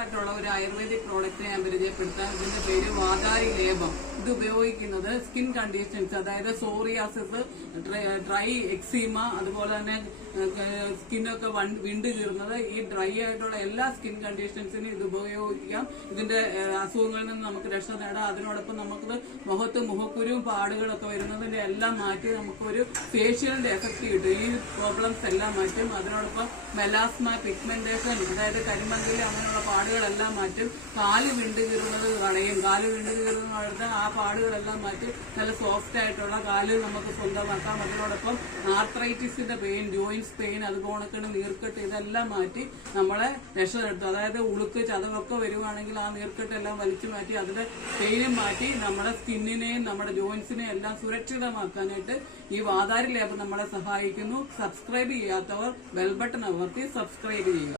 ആയിട്ടുള്ള ഒരു ayurvedic product ഞാൻ പരിചയപ്പെടുത്താം. ഇതിന്റെ പേര് വാതാരി ലേപം. ഇത് ഉപയോഗിക്കുന്നത് സ്കിൻ കണ്ടീഷൻസ്, അതായത് സോറിയാസിസ്, ഡ്രൈ എക്സീമ, അതുപോലെ തന്നെ സ്കിന്നൊക്കെ വിണ്ട് കീറുന്നത്, ഈ ഡ്രൈ ആയിട്ടുള്ള എല്ലാ സ്കിൻ കണ്ടീഷൻസിനും ഇത് ഉപയോഗിക്കാം. ഇതിന്റെ അസുഖങ്ങളിൽ നിന്ന് നമുക്ക് രക്ഷ നേടാം. അതിനോടൊപ്പം നമുക്ക് മുഖത്ത് മുഖക്കുരുവും പാടുകളൊക്കെ വരുന്നതിന്റെ എല്ലാം മാറ്റി നമുക്കൊരു ഫേഷ്യലിന്റെ എഫക്ട് കിട്ടും. ഈ പ്രോബ്ലംസ് എല്ലാം മാറ്റും. അതിനോടൊപ്പം മെലാസ്മ, പിഗ്മെന്റേഷൻ, അതായത് കരിമങ്കല്, അങ്ങനെയുള്ള പാടുകളെല്ലാം മാറ്റും. കാല് വിണ്ട് കീറുന്നത് കളയും. കാല് വിണ്ട് കീറുന്നത് ആ പാടുകളെല്ലാം മാറ്റി നല്ല സോഫ്റ്റ് ആയിട്ടുള്ള കാല് നമുക്ക് സ്വന്തമാക്കാം. അതിനോടൊപ്പം ആർത്രൈറ്റിസിന്റെ പെയിൻ, ജോയിന്റ്സ് പെയിൻ, അതുപോലെ നീർക്കെട്ട്, ഇതെല്ലാം മാറ്റി നമ്മളെ രക്ഷപ്പെടുത്തും. അതായത് ഉളുക്ക്, ചതവൊക്കെ വരുവാണെങ്കിൽ ആ നീർക്കെട്ടെല്ലാം വലിച്ചു മാറ്റി അതിന്റെ പെയിനും മാറ്റി നമ്മുടെ സ്കിന്നിനെയും നമ്മുടെ ജോയിന്റ്സിനെയും എല്ലാം സുരക്ഷിതമാക്കാനായിട്ട് ഈ വാതാരി ലേപം നമ്മളെ സഹായിക്കുന്നു. സബ്സ്ക്രൈബ് ചെയ്യാത്തവർ ബെൽ ബട്ടൺ അമർത്തി സബ്സ്ക്രൈബ് ചെയ്യുക.